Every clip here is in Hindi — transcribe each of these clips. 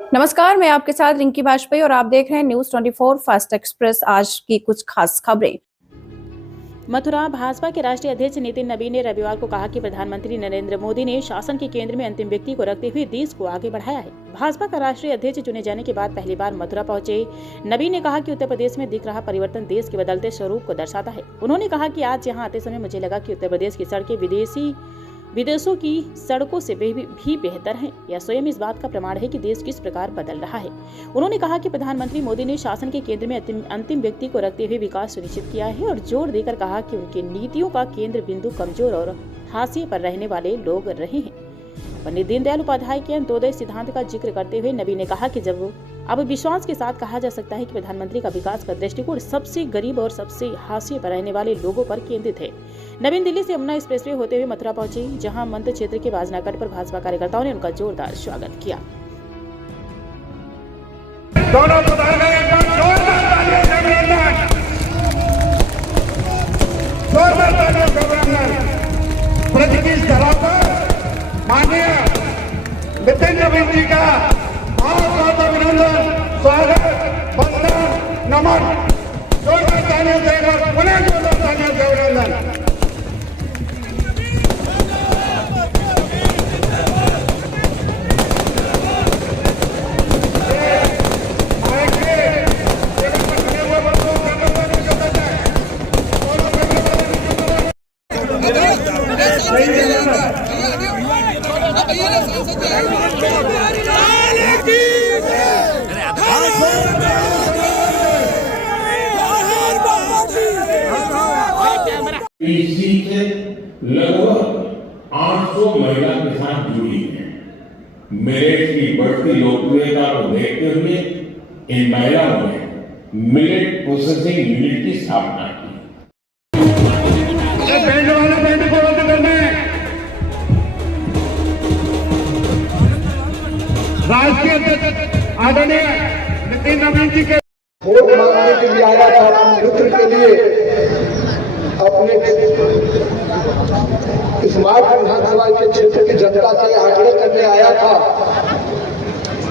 नमस्कार, मैं आपके साथ रिंकी वाजपेयी और आप देख रहे हैं न्यूज 24 फास्ट एक्सप्रेस। आज की कुछ खास खबरें। मथुरा भाजपा के राष्ट्रीय अध्यक्ष नितिन नबीन ने रविवार को कहा कि प्रधानमंत्री नरेंद्र मोदी ने शासन के केंद्र में अंतिम व्यक्ति को रखते हुए देश को आगे बढ़ाया है। भाजपा का राष्ट्रीय अध्यक्ष चुने जाने के बाद पहली बार मथुरा पहुंचे नबीन ने कहा कि उत्तर प्रदेश में दिख रहा परिवर्तन देश के बदलते स्वरूप को दर्शाता है। उन्होंने कहा कि आज यहाँ आते समय मुझे लगा कि उत्तर प्रदेश की सड़कें विदेशों की सड़कों से भी बेहतर हैं। यह स्वयं इस बात का प्रमाण है कि देश किस प्रकार बदल रहा है। उन्होंने कहा कि प्रधानमंत्री मोदी ने शासन के केंद्र में अंतिम व्यक्ति को रखते हुए विकास सुनिश्चित किया है और जोर देकर कहा कि उनकी नीतियों का केंद्र बिंदु कमजोर और हाशिए पर रहने वाले लोग रहे हैं। पंडित दीनदयाल उपाध्याय के अंत्योदय सिद्धांत का जिक्र करते हुए नबी ने कहा कि अब विश्वास के साथ कहा जा सकता है कि प्रधानमंत्री का विकास का दृष्टिकोण सबसे गरीब और सबसे हाशिए पर रहने वाले लोगों पर केंद्रित है। नवीन दिल्ली से यमुना एक्सप्रेसवे होते हुए मथुरा पहुंचे, जहां मंत्र क्षेत्र के बाजनागढ़ पर भाजपा कार्यकर्ताओं ने उनका जोरदार स्वागत किया। माननीय नितिन नबीन जी का बहुत अभिनंदन, स्वागत, वंदन, नमन, जोरदार तालियों से पुनः जोरदार तालियों से अभिनंदन। इसी से लगभग 800 महिला के साथ जुड़ी है। मिलेट की बढ़ती लोकप्रियता को देखते हुए इन महिलाओं ने मिलेट प्रोसेसिंग यूनिट की स्थापना की। बैंड वाले बैंड को बंद करना है। राष्ट्रीय अध्यक्ष आदरणीय नितिन नबीन जी के वोट मांगने के लिए आया था, अपने मित्र के लिए अपने स्मार्ट विधानसभा के क्षेत्र की जनता से आग्रह करने आया था,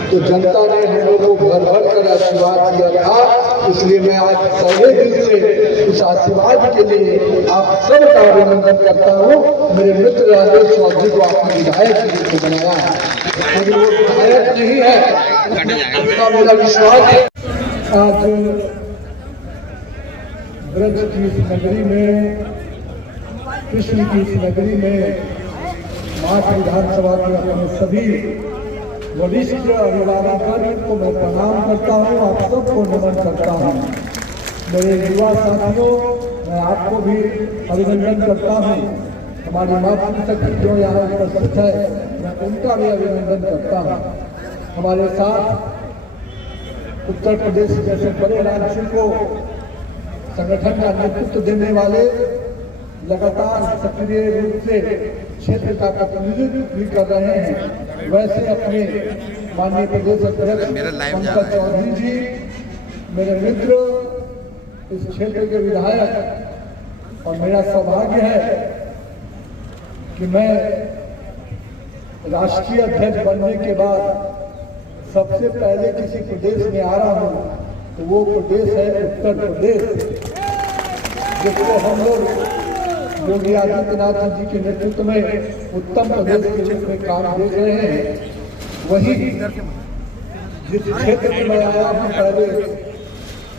तो जनता ने हम लोगों को भर भर कर आशीर्वाद दिया था। इसलिए मैं आज पहले दिन से उस आशीर्वाद के लिए आप सबका अभिनंदन करता हूँ। मेरे मित्र राजेश चौधरी को आपने विधायक के रूप में बनाया है, लेकिन वो विधायक नहीं है, उसका मेरा विश्वास है। आज ब्रज की इस नगरी में, कृष्ण की इस नगरी में मात्र विधानसभा के अपने सभी वरिष्ठ अभिभावकों को मैं प्रणाम करता हूँ, आप सबको नमन करता हूँ। मेरे युवा साथियों, मैं आपको भी अभिनंदन करता हूँ। हमारी मातृशक्ति जो यहाँ उपस्थित है, मैं उनका भी अभिनंदन करता हूँ। हमारे साथ उत्तर प्रदेश जैसे बड़े राज्यों को संगठन का नेतृत्व देने वाले लगातार सक्रिय रूप से क्षेत्र का प्रतिनिधित्व भी कर रहे हैं, वैसे अपने माननीय प्रदेश अध्यक्ष पंकज चौधरी जी मेरे मित्र, इस क्षेत्र के विधायक, और मेरा सौभाग्य है कि मैं राष्ट्रीय अध्यक्ष बनने के बाद सबसे पहले किसी प्रदेश में आ रहा हूँ, तो वो प्रदेश है उत्तर प्रदेश, जिसको हम लोग योगी आदित्यनाथ जी के नेतृत्व में उत्तम प्रदेश के रूप में काम देख रहे हैं। वही जिस क्षेत्र में मैं आया हूँ, पहले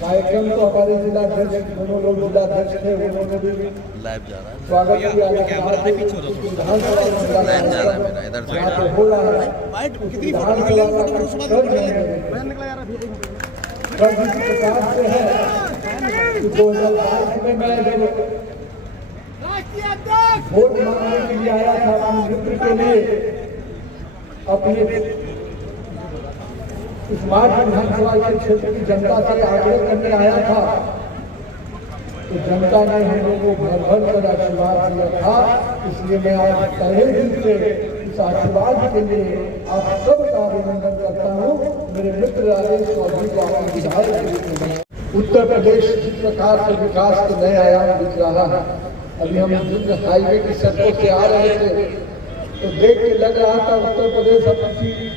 कार्यक्रम तो हमारे जिलाध्यक्ष, दोनों लोग जिलाध्यक्ष थे, उन्होंने भी स्वागत किया। हो रहा है प्रकार से है कि 2022 में मैं वोट मांगने के लिए आया था, अपने मित्र के लिए अपने स्मार्ट विधानसभा के क्षेत्र की जनता से आग्रह करने आया था, तो जनता ने हम लोगों को भर भर कर आशीर्वाद दिया था। इसलिए मैं आज पहले दिन से इस आशीर्वाद के लिए आप सबका अभिनंदन करता हूँ। मेरे मित्र राजेश चौधरी को आपने विधायक के रूप में बनाया। उत्तर प्रदेश जिस प्रकार से विकास के नए आयाम दिख रहा है, अभी हम हाईवे की सड़कों से आ रहे थे तो देख के लग रहा था उत्तर प्रदेश अब किसी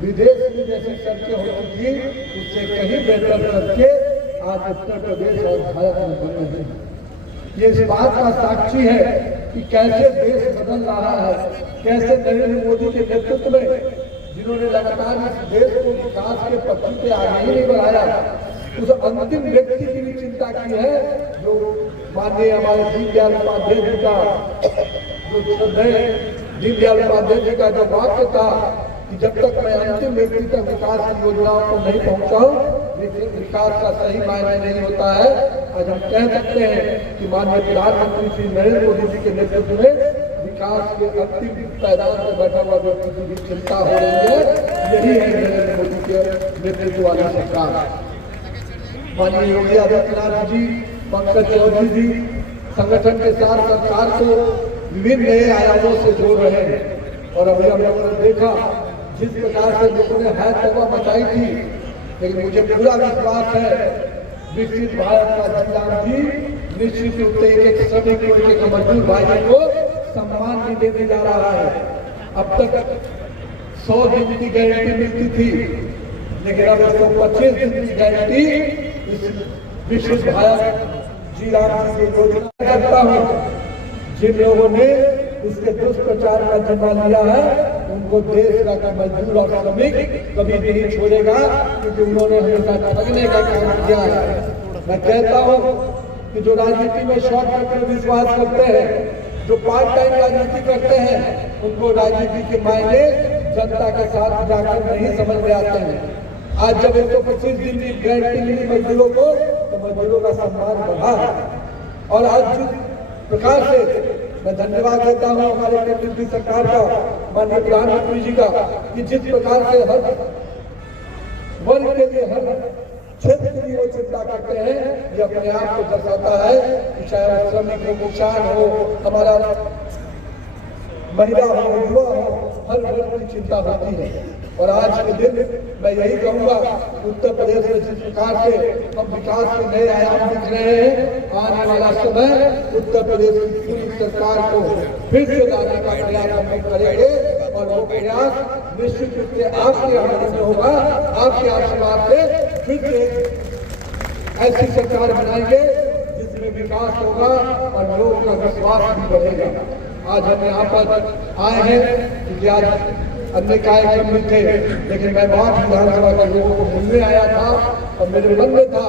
विदेश दिल्ली जैसी सड़कें होती थी उससे कहीं बेहतर सड़कें आज उत्तर प्रदेश और भारत में बन रही हैं। ये इस बात का साक्षी है कि कैसे देश बदल रहा है, कैसे नरेंद्र मोदी के नेतृत्व में, जिन्होंने लगातार इस देश को विकास के पथ पे आगे ही नहीं बढ़ाया, उस अंतिम व्यक्ति की भी चिंता की है जो माननीय हमारे दीनदयाल उपाध्याय जी का दीनदयाल उपाध्याय जी का जो वाक्य था कि जब तक मैं अंतिम व्यक्ति तक विकास की योजनाओं को नहीं पहुंचाऊं, विकास का सही मायने नहीं होता है। आज हम कह सकते हैं कि माननीय प्रधानमंत्री श्री नरेंद्र मोदी जी के नेतृत्व में विकास के अंतिम पैदान पर बैठा हुआ व्यक्ति की भी चिंता हो रही है। यही है नरेंद्र मोदी के नेतृत्व वाली सरकार। माननीय योगी आदित्यनाथ जी, पंकज चौधरी जी संगठन के साथ सरकार को विभिन्न नए आयामों से जोड़ रहे हैं। और अभी हम लोगों ने देखा जिस प्रकार से लोगों ने है तबाह मचाई थी, लेकिन मुझे पूरा विश्वास है विकसित भारत का जिला भी निश्चित रूप से एक श्रमिक को, एक मजदूर भाई को सम्मान भी देने जा रहा है। अब तक 100 दिन की गारंटी मिलती थी, लेकिन अब 125 दिन की गारंटी इस विकसित भारत जिला की योजना करता हूँ। जिन लोगों ने इसके दुष्प्रचार का जिम्मा लिया है उनको देश का मजदूर और श्रमिक कभी नहीं छोड़ेगा, क्योंकि उन्होंने हमेशा ठगने का काम किया है। मैं कहता हूँ कि जो राजनीति में शॉर्टकट में विश्वास करते हैं, जो पार्ट टाइम राजनीति करते हैं, उनको राजनीति के मायने जनता के साथ जाकर नहीं समझ में आते हैं। आज जब 125 दिन की गारंटी मिली मजदूरों को, तो मजदूरों का सम्मान बढ़ा है। और आज जिस प्रकार से मैं धन्यवाद देता हूँ हमारे केंद्र सरकार का, माननीय प्रधानमंत्री जी का, कि जिस प्रकार से हर वर्ग के लिए, हर क्षेत्र के लिए वो चिंता करते हैं, ये अपने आप को दर्शाता है कि चाहे श्रमिक हो, किसान हो, हमारा महिला हो, युवा हो, हर वर्ग की चिंता होती है। और आज के दिन मैं यही कहूँगा, उत्तर प्रदेश में जिस प्रकार से हम विकास के नए आयाम दिख रहे हैं, आने वाला समय उत्तर प्रदेश की पूरी सरकार को फिर से लाने का प्रयास हम करेंगे। और वो प्रयास निश्चित रूप से आपके हाथ में होगा, आपके आशीर्वाद से फिर से ऐसी सरकार बनाएंगे जिसमें विकास होगा और लोगों का विश्वास भी बढ़ेगा। आज हम यहाँ पर आए हैं क्योंकि आज अन्य कार्यक्रम भी थे, लेकिन मैं बहुत विधानसभा के लोगों को मिलने आया था और मेरे मन में था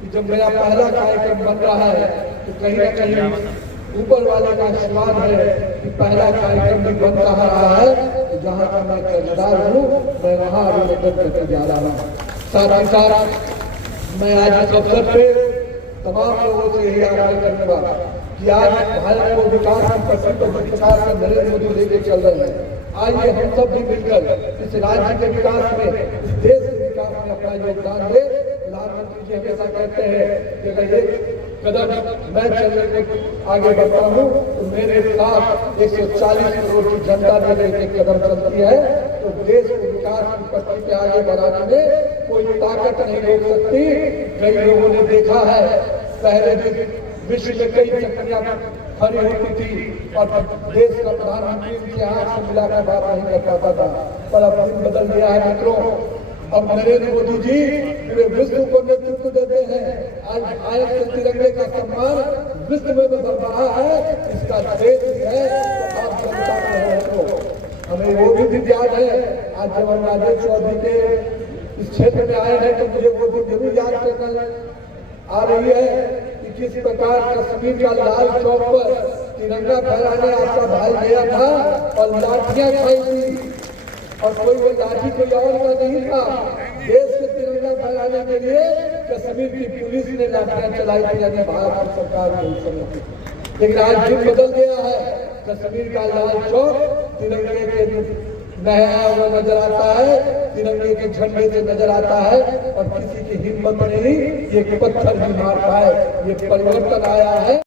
कि जब मेरा पहला कार्यक्रम बन रहा है तो कहीं न कहीं ऊपर वाले का आशीर्वाद है कि पहला कार्यक्रम भी बन रहा है, तो जहाँ का मैं कर्जदार हूँ मैं वहाँ अभिनंदन करके जा रहा हूँ। साथ ही साथ मैं आज इस अवसर पे तमाम लोगों से यही आग्रह करने वाला कि आज भारत को विकास की पटरी पर जिस प्रकार से नरेंद्र मोदी लेके चल रहे हैं, आइए हम सब भी मिलकर इस राज्य के विकास में, इस देश के विकास में अपना योगदान दे। प्रधानमंत्री जी हमेशा कहते हैं कि अगर एक कदम मैं चलने को आगे बढ़ता हूँ तो मेरे साथ 140 करोड़ की जनता मेरे एक कदम चलती है, तो देश को विकास की पटरी पे आगे बढ़ाने में कोई ताकत नहीं रोक सकती। कई लोगों ने देखा है पहले दिन विश्व में कई चक्रियां खड़ी होती थी और देश का प्रधानमंत्री उनके हाथ से मिलाकर बात नहीं कर पाता था, पर अब दिन बदल गया है मित्रों। अब नरेंद्र मोदी जी पूरे विश्व को नेतृत्व देते हैं। आज भारत के तिरंगे का सम्मान विश्व में बढ़ रहा है, इसका श्रेय है तो आप जनता के हो। हमें वो भी दिन याद है, आज जब हम राजेश चौधरी के इस क्षेत्र में आए हैं तो मुझे वो दिन जरूर याद करना आ रही है कि किस प्रकार कश्मीर का लाल चौक पर तिरंगा फहराने आपका भाई गया था और लाठियां खाई थी, और कोई वो लाठी कोई और का नहीं था। देश के तिरंगा फहराने के लिए कश्मीर की पुलिस ने लाठियां चलाई थी, यानी भारत की सरकार ने उस समय की। लेकिन आज दिन बदल गया है, कश्मीर का लाल चौक तिरंगे के लहराया हुआ नजर आता है, तिरंगे के झंडे से नजर आता है, और किसी की हिम्मत नहीं एक पत्थर भी मार पाए। ये परिवर्तन आया है।